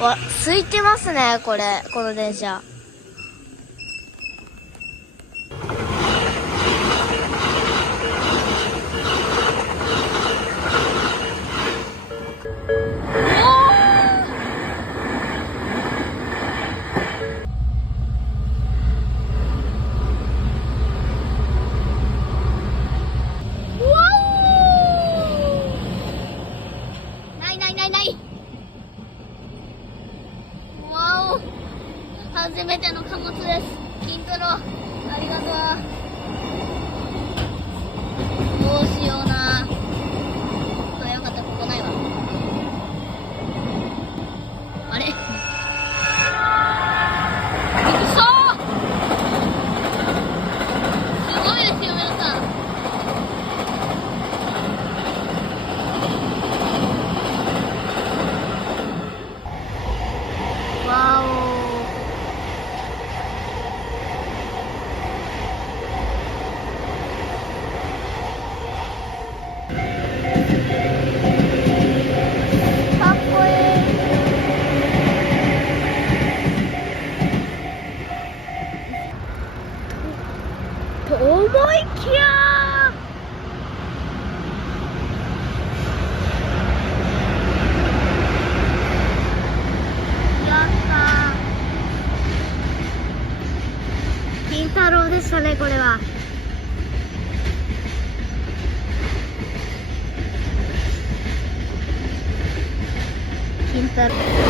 わ、空いてますね、この電車。初めての貨物です。金太郎、ありがとう。どうしような。あ、よかった、ここないわ。あれ、びっくりしたー。すごいですよ、皆さん。わお。と思いきややったー、金太郎でしたね、これは。金太郎。